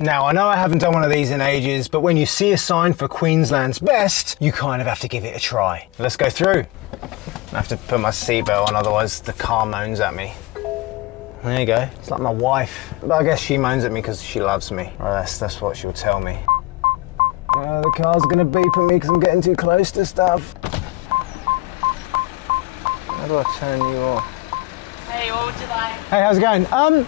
Now, I know I haven't done one of these in ages, but when you see a sign for Queensland's best, you kind of have to give it a try. Let's go through. I have to put my seatbelt on, otherwise the car moans at me. There you go. It's like my wife. But I guess she moans at me because she loves me. Or that's what she'll tell me. The car's gonna beep at me because I'm getting too close to stuff. How do I turn you off? Hey, what would you like? Hey, how's it going?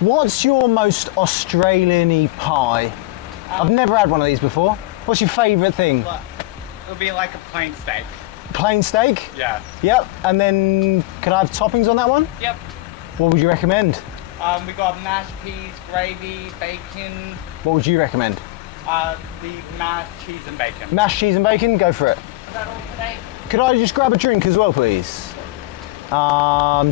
What's your most Australian-y pie? I've never had one of these before. What's your favourite thing? It'll be like a plain steak. Plain steak? Yeah. Yep. And then, could I have toppings on that one? Yep. What would you recommend? We got mashed peas, gravy, bacon. What would you recommend? The mashed cheese and bacon. Mashed cheese and bacon? Go for it. Is that all today? Could I just grab a drink as well, please?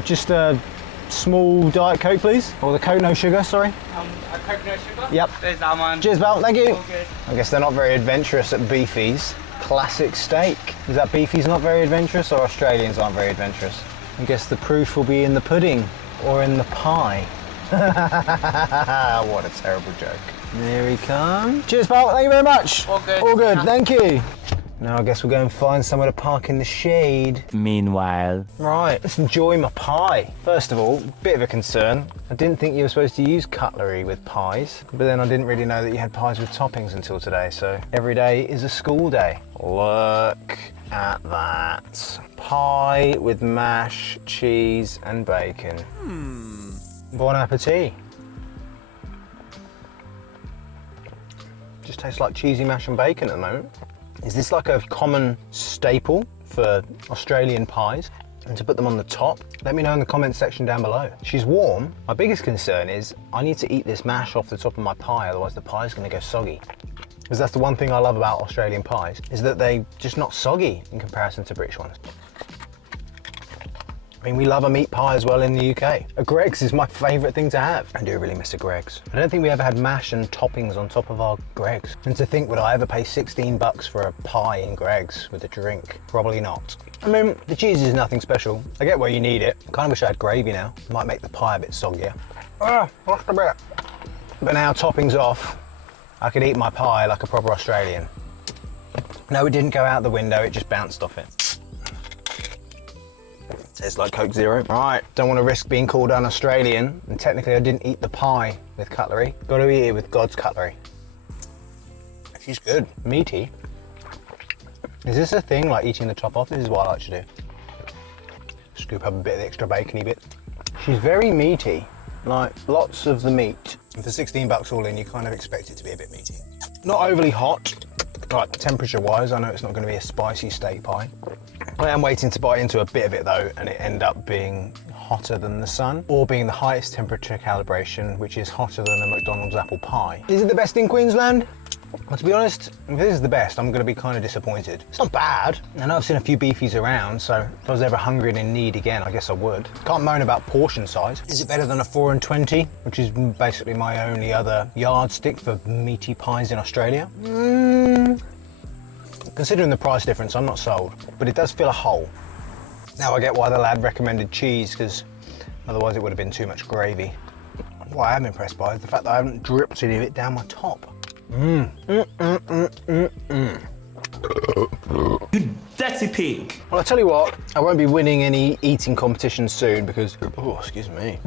Just a small Diet Coke, please. Or the Coke, no sugar, sorry. A Coke, no sugar? Yep. There's that one. Cheers, pal. Thank you. All good. I guess they're not very adventurous at Beefy's. Classic steak. Is that Beefy's not very adventurous, or Australians aren't very adventurous? I guess the proof will be in the pudding or in the pie. What a terrible joke. There he comes. Cheers, pal. Thank you very much. All good. All good. Yeah. Thank you. Now I guess we'll go and find somewhere to park in the shade. Meanwhile. Right, let's enjoy my pie. First of all, bit of a concern. I didn't think you were supposed to use cutlery with pies, but then I didn't really know that you had pies with toppings until today, so every day is a school day. Look at that. Pie with mash, cheese and bacon. Bon appetit. Just tastes like cheesy mash and bacon at the moment. Is this like a common staple for Australian pies? And to put them on the top, let me know in the comments section down below. She's warm. My biggest concern is I need to eat this mash off the top of my pie, otherwise the pie's gonna go soggy. Because that's the one thing I love about Australian pies, is that they're just not soggy in comparison to British ones. I mean, we love a meat pie as well in the UK. A Greggs is my favourite thing to have. I do really miss a Greggs. I don't think we ever had mash and toppings on top of our Greggs. And to think, would I ever pay 16 bucks for a pie in Greggs with a drink? Probably not. I mean, the cheese is nothing special. I get where you need it. Kind of wish I had gravy now. Might make the pie a bit soggier. Lost a bit. But now toppings off, I could eat my pie like a proper Australian. No, it didn't go out the window, it just bounced off it. Tastes like Coke Zero. Right, don't want to risk being called un-Australian, and technically I didn't eat the pie with cutlery. Got to eat it with God's cutlery. She's good. Meaty. Is this a thing, like eating the top off? This is what I like to do. Scoop up a bit of the extra bacony bit. She's very meaty, like lots of the meat. And for 16 bucks all in, you kind of expect it to be a bit meaty. Not overly hot, like temperature-wise. I know it's not going to be a spicy steak pie. I am waiting to bite into a bit of it though, and it end up being hotter than the sun, or being the highest temperature calibration, which is hotter than a McDonald's apple pie. Is it the best in Queensland? Well, to be honest, if this is the best, I'm going to be kind of disappointed. It's not bad. I know I've seen a few Beefies around, so if I was ever hungry and in need again, I guess I would. Can't moan about portion size. Is it better than a 4 and 20, which is basically my only other yardstick for meaty pies in Australia? Considering the price difference, I'm not sold, but it does fill a hole. Now I get why the lad recommended cheese, because otherwise it would have been too much gravy. What I am impressed by is the fact that I haven't dripped any of it down my top. You dirty pig. Well, I tell you what, I won't be winning any eating competitions soon because, oh, excuse me.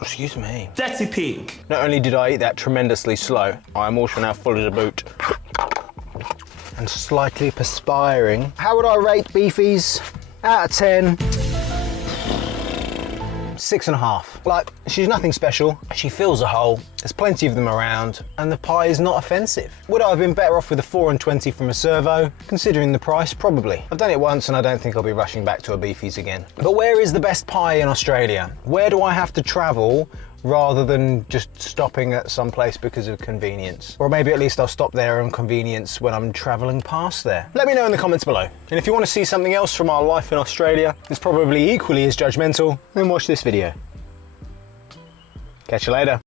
Excuse me. Dirty pig. Not only did I eat that tremendously slow, I am also now full as a boot. And slightly perspiring. How would I rate Beefy's? Out of 10. 6.5. Like, she's nothing special. She fills a hole. There's plenty of them around, and the pie is not offensive. Would I have been better off with a 4 and 20 from a servo? Considering the price, probably. I've done it once, and I don't think I'll be rushing back to a Beefy's again. But where is the best pie in Australia? Where do I have to travel rather than just stopping at some place because of convenience? Or maybe at least I'll stop there on convenience when I'm traveling past there. Let me know in the comments below. And if you want to see something else from our life in Australia that's probably equally as judgmental, then watch this video. Catch you later.